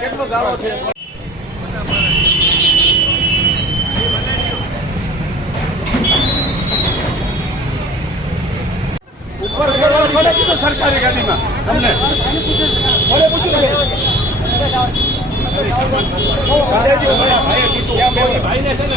કેટલો ગાળો છે સરકારી ગાડીમાં તમને ભાઈને છે ને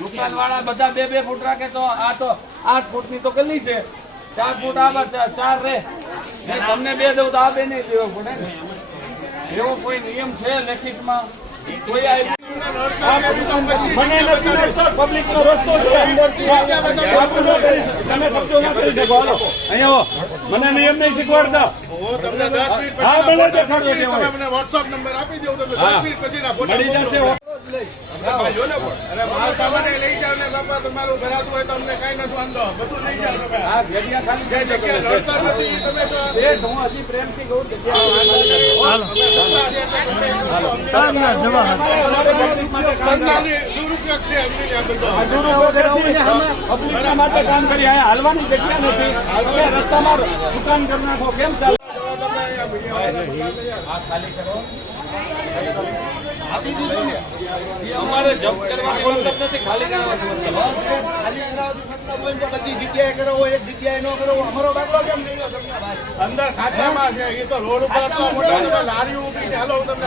દુકાન વાળા બધા 2-2 ફૂટ રાખે તો આ તો 8 ફૂટની તો ગલી છે 4 ફૂટ આ 4 રે તમને 2 દઉં તો આ 2 નહીં દેવો પડે એવો કોઈ નિયમ છે લેખિતમાં કોઈ મને નથી લાગતો પબ્લિક નો રસ્તો છે તમે શબ્દો ના કરી શકો હાલો અહીંયા મને નિયમ નહીં શીખવાડતા હા મને દેખાડો મને વોટ્સઅપ નંબર આપી દઉં તમે 10 મિનિટ પછી ના ફોટો મળી જશે અરે માલ સામાન લઈ જાવ ને બાપા તમારું ઘરાતું હોય તો અમને કઈ નથી વાંધો બધું લઈ જાવ તમે આ જગ્યા ખાલી જગ્યા લડતા નથી તમે તો હું હજી પ્રેમથી કહું જગ્યા માટે કામ કરી હાલવાની જગ્યા નથી રસ્તામાં દુકાન કરી નાખો કેમ ચાલે અમારે જપ કરવાનો મતલબ નથી ખાલી કરવાનો મતલબ બધી જગ્યાએ કરો એક જગ્યાએ ન કરો અમારો બાટલો કેમ નહીં અંદર ખાચામાં છે એ તો રોડ ઉપર લારીઓ ઉભી છે હાલો તમને